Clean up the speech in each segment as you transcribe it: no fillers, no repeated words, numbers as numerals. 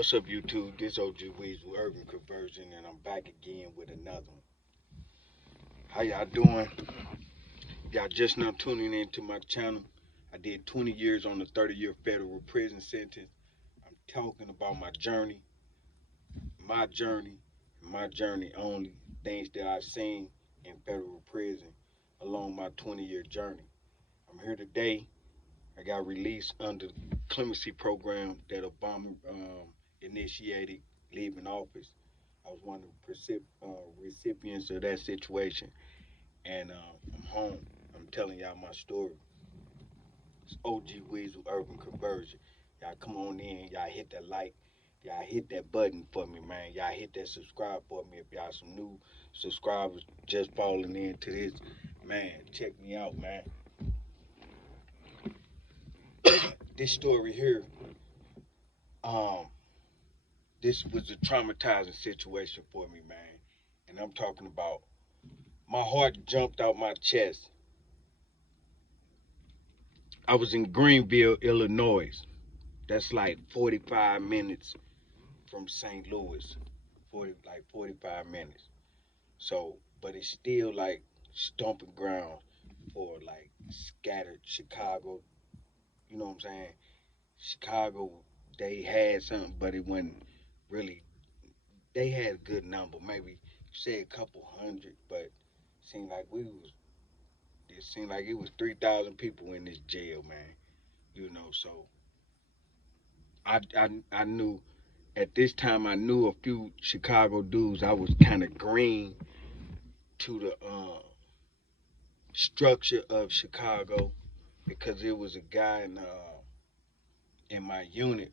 What's up, YouTube? This OG Weasel Urban Conversion, and I'm back again with another one. How y'all doing? Y'all just now tuning into my channel. I did 20 years on the 30-year federal prison sentence. I'm talking about my journey, my journey only, things that I've seen in federal prison along my 20-year journey. I'm here today. I got released under the clemency program that Obama initiated leaving office. I was one of the recipients of that situation, and I'm home. I'm telling y'all my story. It's OG Weasel Urban Conversion. Y'all come on in. Y'all hit that like. Y'all hit that button for me, man. Y'all hit that subscribe for me. If y'all some new subscribers just falling into this, man, check me out, man. This story here, this was a traumatizing situation for me, man. And I'm talking about my heart jumped out my chest. I was in Greenville, Illinois. That's like 45 minutes from St. Louis. 45 minutes. So, but it's still like stomping ground for like scattered Chicago. You know what I'm saying? Chicago, they had something, but it wasn't really. They had a good number, maybe say a couple hundred, but it seemed like it seemed like it was 3,000 people in this jail, man. You know, so I knew at this time I knew a few Chicago dudes. I was kind of green to the structure of Chicago because it was a guy in my unit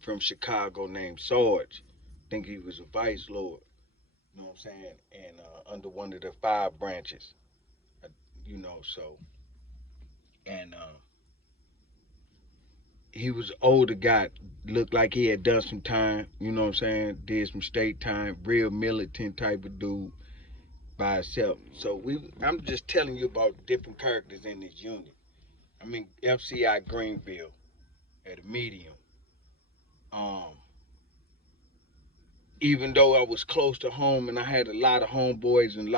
from Chicago named Sarge. I think he was a vice lord. You know what I'm saying? And under one of the 5 branches. You know, so and he was an older guy, looked like he had done some time, you know what I'm saying, did some state time, real militant type of dude by himself. So I'm just telling you about different characters in this unit. I'm in FCI Greenville at a medium. Um, Even though I was close to home and I had a lot of homeboys and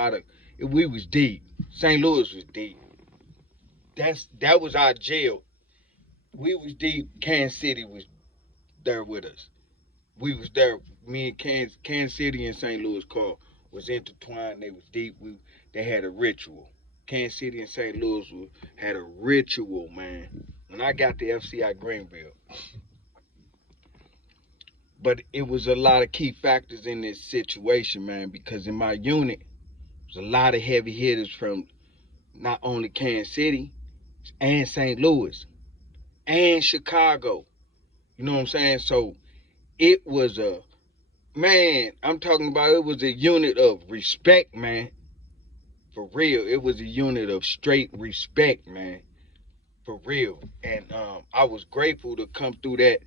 we was deep. St. Louis was deep. That was our jail. We was deep. Kansas City was there with us. We was there. Me and Kansas City and St. Louis was intertwined. They was deep. They had a ritual. Kansas City and St. Louis had a ritual, man. When I got to FCI Greenville, but it was a lot of key factors in this situation, man. Because in my unit, there's a lot of heavy hitters from not only Kansas City and St. Louis and Chicago. You know what I'm saying? So it was I'm talking about it was a unit of respect, man. For real. It was a unit of straight respect, man. For real. And I was grateful to come through that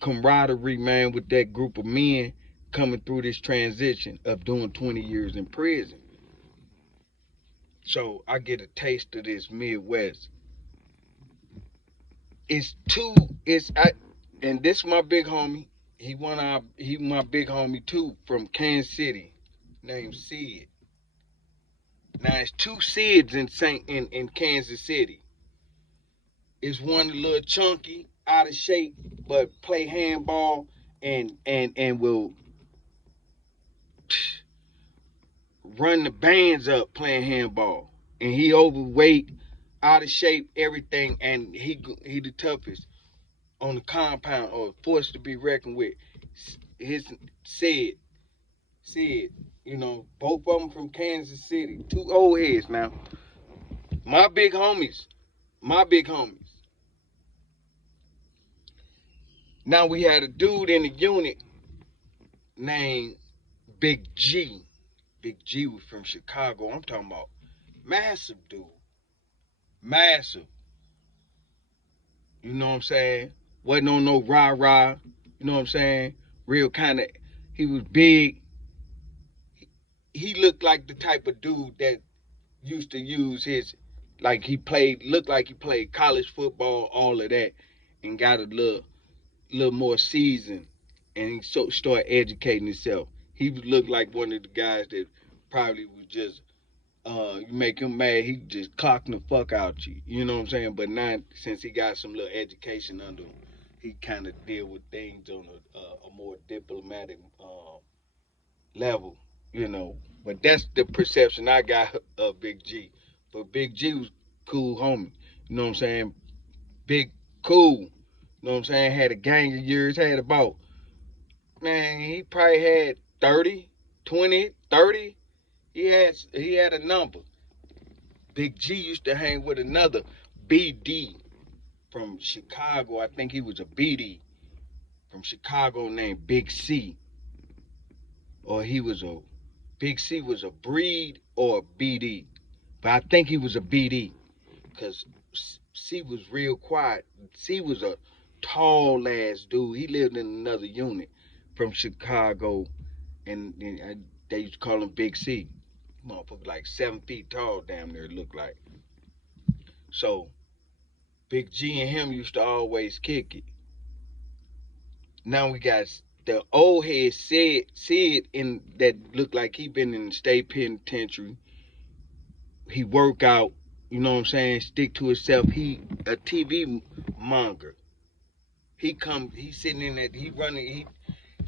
camaraderie, man, with that group of men coming through this transition of doing 20 years in prison. So I get a taste of this Midwest. And this my big homie. He my big homie too from Kansas City, named Sid. Now it's 2 Sids in Kansas City. It's one a little chunky, out of shape, but play handball and will run the bands up playing handball. And he overweight, out of shape, everything, and he the toughest on the compound or force to be reckoned with. His Sid, you know, both of them from Kansas City. 2 old heads now. My big homies. Now we had a dude in the unit named Big G. Big G was from Chicago. I'm talking about massive dude. Massive. You know what I'm saying? Wasn't on no rah-rah. You know what I'm saying? Real kind of, he was big. He looked like the type of dude that used to use looked like he played college football, all of that, and got a little little more seasoned, and he started educating himself. He looked like one of the guys that probably was just you make him mad, he just clocking the fuck out you. You know what I'm saying? But now, since he got some little education under him, he kind of deal with things on a more diplomatic level, you know. But that's the perception I got of Big G. But Big G was cool homie. You know what I'm saying? Big cool. You know what I'm saying? Had a gang of years, had about, man, he probably had 30, 20, 30. He had a number. Big G used to hang with another BD from Chicago. I think he was a BD from Chicago named Big C. Or he was a Big C was a breed or a BD. But I think he was a BD. Because C was real quiet. C was a tall ass dude. He lived in another unit from Chicago. And they used to call him Big C. Motherfucker like 7 feet tall, damn near looked like. So Big G and him used to always kick it. Now we got the old head Sid in that looked like he been in the state penitentiary. He work out, you know what I'm saying, stick to himself. He a TV monger. He sitting in that, he running,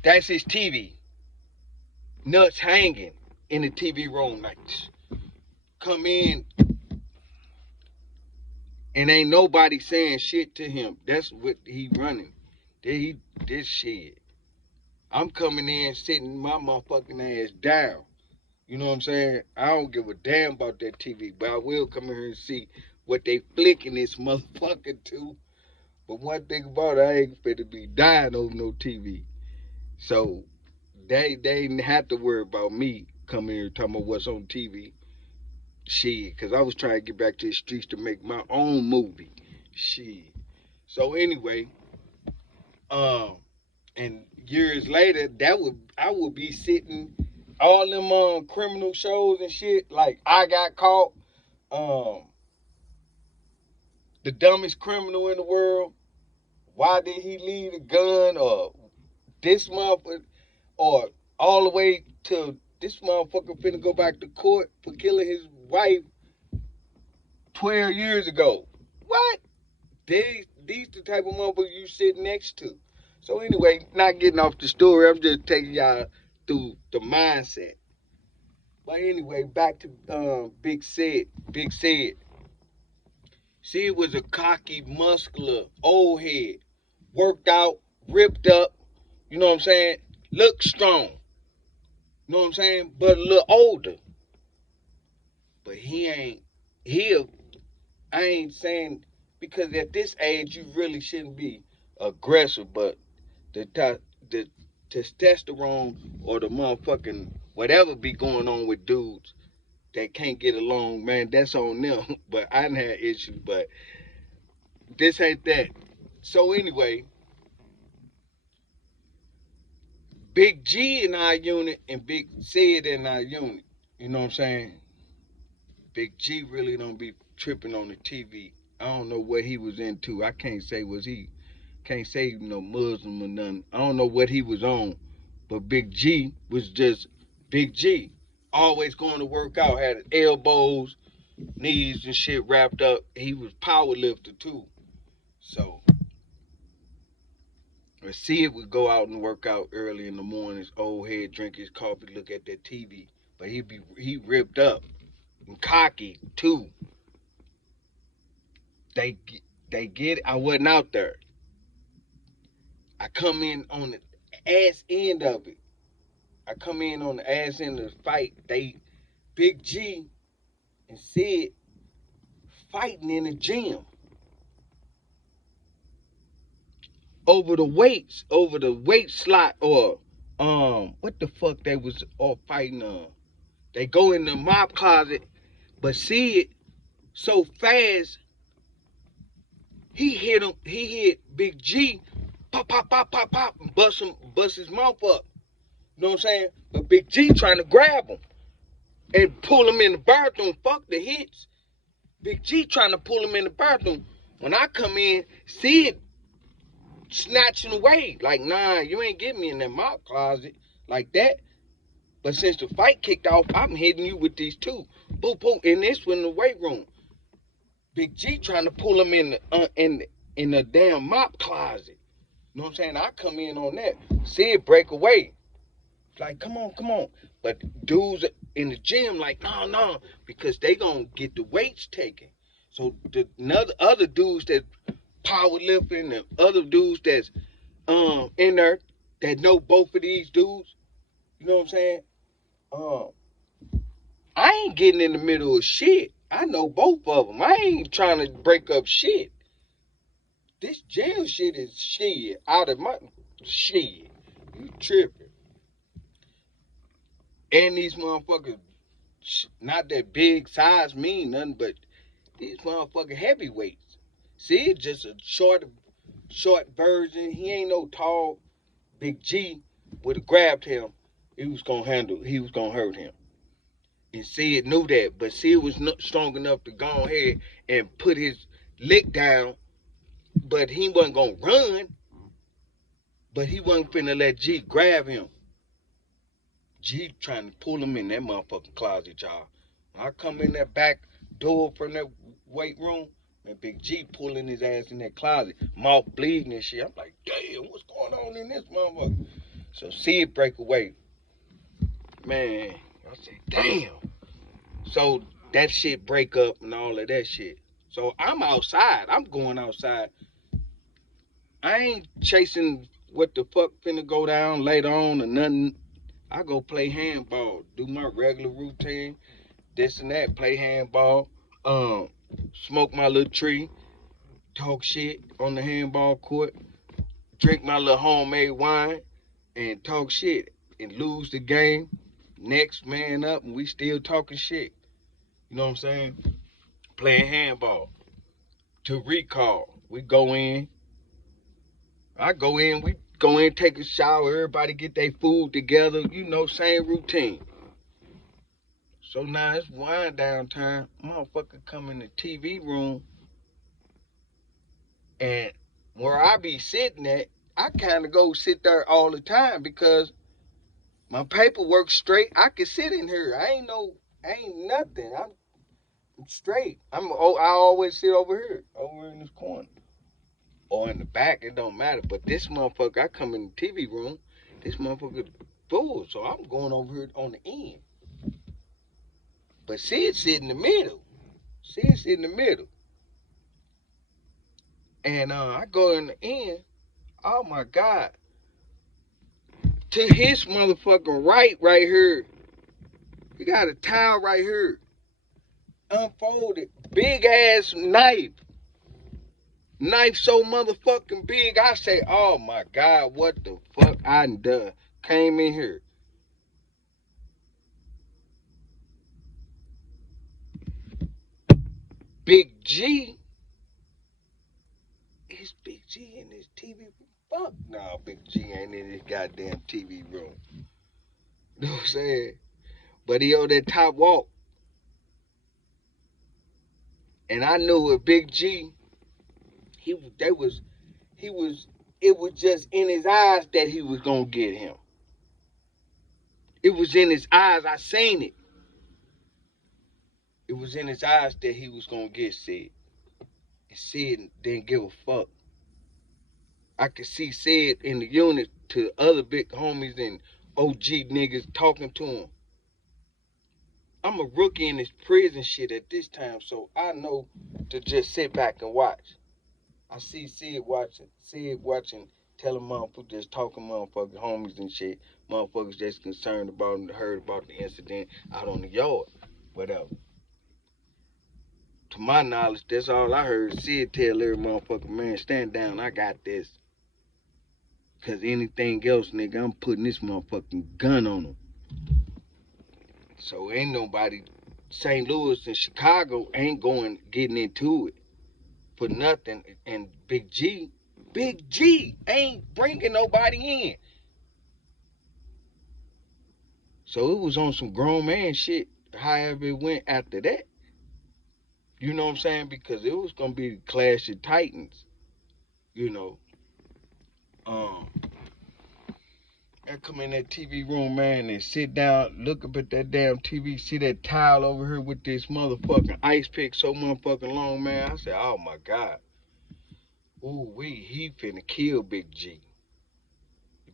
that's his TV. Nuts hanging in the TV room like come in and ain't nobody saying shit to him. That's what he running. This shit. I'm coming in sitting my motherfucking ass down. You know what I'm saying? I don't give a damn about that TV, but I will come in here and see what they flicking this motherfucker to. But one thing about it, I ain't finna be dying over no TV. So they didn't have to worry about me coming here talking about what's on TV. Shit, because I was trying to get back to the streets to make my own movie. Shit. So anyway, and years later, I would be sitting all them criminal shows and shit. Like I Got Caught, The Dumbest Criminal in the World. Why did he leave the gun? Or this motherfucker, or all the way to this motherfucker finna go back to court for killing his wife 12 years ago. What? These the type of motherfuckers you sit next to. So anyway, not getting off the story, I'm just taking y'all through the mindset. But anyway, back to Big Sid. Big Sid. Sid was a cocky, muscular, old head. Worked out, ripped up, you know what I'm saying? Looked strong. You know what I'm saying? But a little older. But I ain't saying, because at this age you really shouldn't be aggressive, but the testosterone or the motherfucking whatever be going on with dudes that can't get along, man, that's on them. But I done had issues, but this ain't that. So anyway, Big G in our unit and Big Sid in our unit. You know what I'm saying? Big G really don't be tripping on the TV. I don't know what he was into. I can't say can't say no Muslim or nothing. I don't know what he was on. But Big G was just Big G. Always going to work out, had elbows, knees and shit wrapped up. He was power lifter too. So Sid would go out and work out early in the mornings, old head, drink his coffee, look at that TV. But he ripped up and cocky too. They get it. I wasn't out there. I come in on the ass end of it. I come in on the ass end of the fight. They Big G and Sid fighting in the gym over the weights, over the weight slot, or what the fuck they was all fighting on. They go in the mop closet, but Sid so fast he hit Big G, pop, pop, pop, pop, pop, and bust his mouth up. You know what I'm saying? But Big G trying to grab him and pull him in the bathroom. Fuck the hits. Big G trying to pull him in the bathroom. When I come in, Sid snatching away. Like, nah, you ain't getting me in that mop closet like that. But since the fight kicked off, I'm hitting you with these two. Boom, boom. And this one in the weight room. Big G trying to pull him in the damn mop closet. You know what I'm saying? I come in on that. See it break away. Like, come on, come on. But dudes in the gym, like, no, because they gonna get the weights taken. So the other dudes that powerlifting and other dudes that's in there that know both of these dudes, you know what I'm saying? I ain't getting in the middle of shit. I know both of them. I ain't trying to break up shit. This jail shit is shit out of my shit. You tripping? And these motherfuckers, not that big size mean nothing, but these motherfucking heavyweights. See, it's just a short version. He ain't no tall. Big G would have grabbed him. He was gonna hurt him. And Sid knew that, but Sid was not strong enough to go ahead and put his lick down, but he wasn't gonna run. But he wasn't finna let G grab him. G trying to pull him in that motherfucking closet, y'all. When I come in that back door from that weight room, and Big G pulling his ass in that closet, mouth bleeding and shit. I'm like, damn, what's going on in this motherfucker? So see it break away. Man, I said, damn. So that shit break up and all of that shit. So I'm outside. I'm going outside. I ain't chasing what the fuck finna go down later on or nothing. I go play handball, do my regular routine, this and that, play handball, smoke my little tree, talk shit on the handball court, drink my little homemade wine, and talk shit and lose the game. Next man up, and we still talking shit. You know what I'm saying? Playing handball. To recall, we go in. I go in, we go in, take a shower, everybody get their food together, you know, same routine. So now it's wind down time. Motherfucker come in the TV room, and where I be sitting at, I kind of go sit there all the time because my paperwork straight. I can sit in here. I ain't nothing. I'm straight. I always sit over here, over in this corner. Or in the back, it don't matter. But this motherfucker, I come in the TV room, this motherfucker full, so I'm going over here on the end. But Sid sit in the middle. Sid sit in the middle. And I go in the end, oh my God. To his motherfucking right here, he got a towel right here. Unfolded. Big ass knife. Knife so motherfucking big, I say, oh my God, what the fuck I done came in here. Big G, is Big G in this TV room? Fuck no, Big G ain't in this goddamn TV room. You know what I'm saying? But he on that top walk. And I knew with Big G, it was just in his eyes that he was gonna get him. It was in his eyes, I seen it. It was in his eyes that he was gonna get Sid. And Sid didn't give a fuck. I could see Sid in the unit to other big homies and OG niggas talking to him. I'm a rookie in this prison shit at this time, so I know to just sit back and watch. I see Sid watching, telling motherfuckers just talking motherfucking homies and shit. Motherfuckers just concerned about and heard about the incident out on the yard. Whatever. To my knowledge, that's all I heard. Sid tell every motherfucker, man, stand down, I got this. Cause anything else, nigga, I'm putting this motherfucking gun on him. So ain't nobody, St. Louis and Chicago ain't getting into it for nothing. And Big G ain't bringing nobody in. So it was on some grown man shit, however it went after that. You know what I'm saying? Because it was going to be the Clash of Titans, you know. Um, I come in that TV room, man, and sit down, look up at that damn TV, see that tile over here with this motherfucking ice pick so motherfucking long, man. I said, oh my God. Ooh, he finna kill Big G.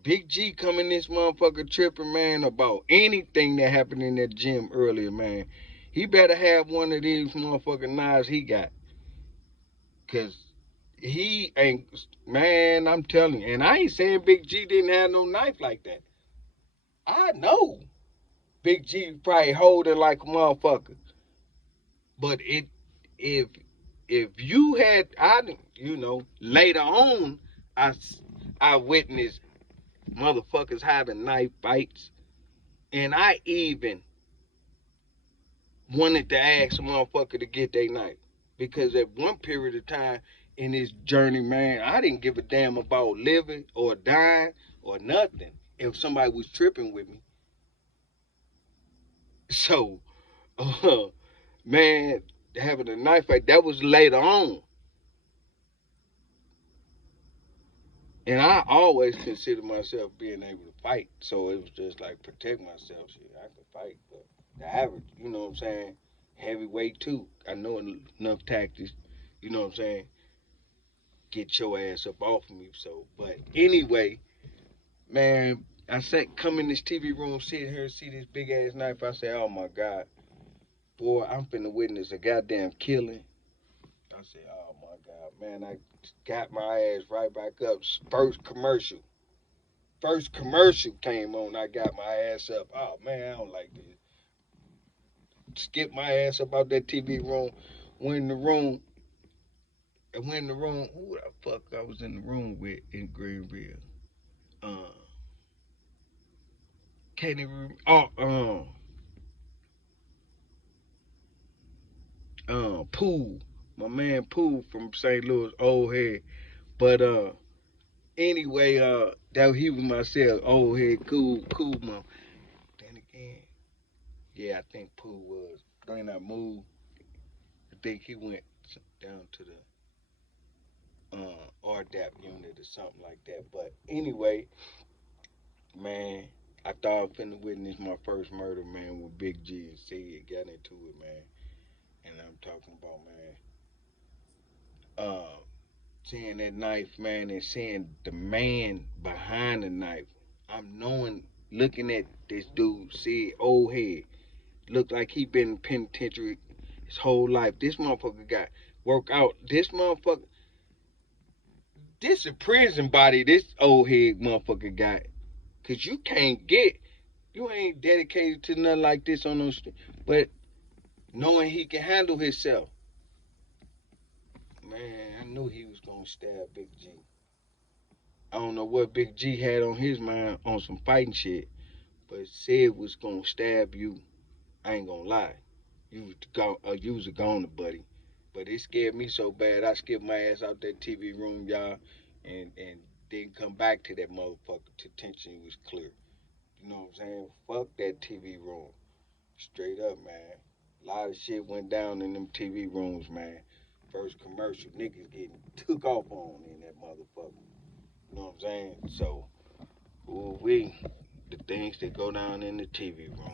Big G coming this motherfucker tripping, man, about anything that happened in that gym earlier, man. He better have one of these motherfucking knives he got. Cause he ain't, man, I'm telling you. And I ain't saying Big G didn't have no knife like that. I know Big G probably holding like a motherfucker. But if you had, later on, I, I witnessed motherfuckers having knife fights. And I even wanted to ask a motherfucker to get their knife. Because at one period of time in this journey, man, I didn't give a damn about living or dying or nothing if somebody was tripping with me. So, man, having a knife fight, that was later on. And I always considered myself being able to fight. So it was just like protect myself. Shit, I could fight. But the average, you know what I'm saying? Heavyweight too. I know enough tactics, you know what I'm saying? Get your ass up off of me. So, but anyway, man, I said, come in this TV room, sit here, see this big ass knife. I said, oh my God, boy, I'm finna witness a goddamn killing. I said, oh my God, man, I got my ass right back up. First commercial came on, I got my ass up. Oh man, I don't like this. Skip my ass up out that TV room. Went in the room. I went in the room. Who the fuck I was in the room with in Greenville? Uh, can't even remember. Pool. My man Pool from St. Louis, old head. But anyway, that he was myself, old head, cool man. Then again, yeah, I think Pooh was. During that move, I think he went down to the RDAP unit or something like that. But anyway, man, I thought I was finna witness my first murder, man, with Big G and Sid. Got into it, man. And I'm talking about, man, seeing that knife, man, and seeing the man behind the knife. I'm knowing, looking at this dude, Sid, old head, looked like he been in penitentiary his whole life. This motherfucker got work out. This motherfucker, this a prison body. This old head motherfucker got, cause you can't get, you ain't dedicated to nothing like this on those. But knowing he can handle himself, man, I knew he was gonna stab Big G. I don't know what Big G had on his mind on some fighting shit, but said was gonna stab you. I ain't gonna lie. You was a goner, buddy. But it scared me so bad, I skipped my ass out that TV room, y'all, and didn't come back to that motherfucker till tension was clear. You know what I'm saying? Fuck that TV room. Straight up, man. A lot of shit went down in them TV rooms, man. First commercial, niggas getting took off on in that motherfucker. You know what I'm saying? So, ooh, the things that go down in the TV room.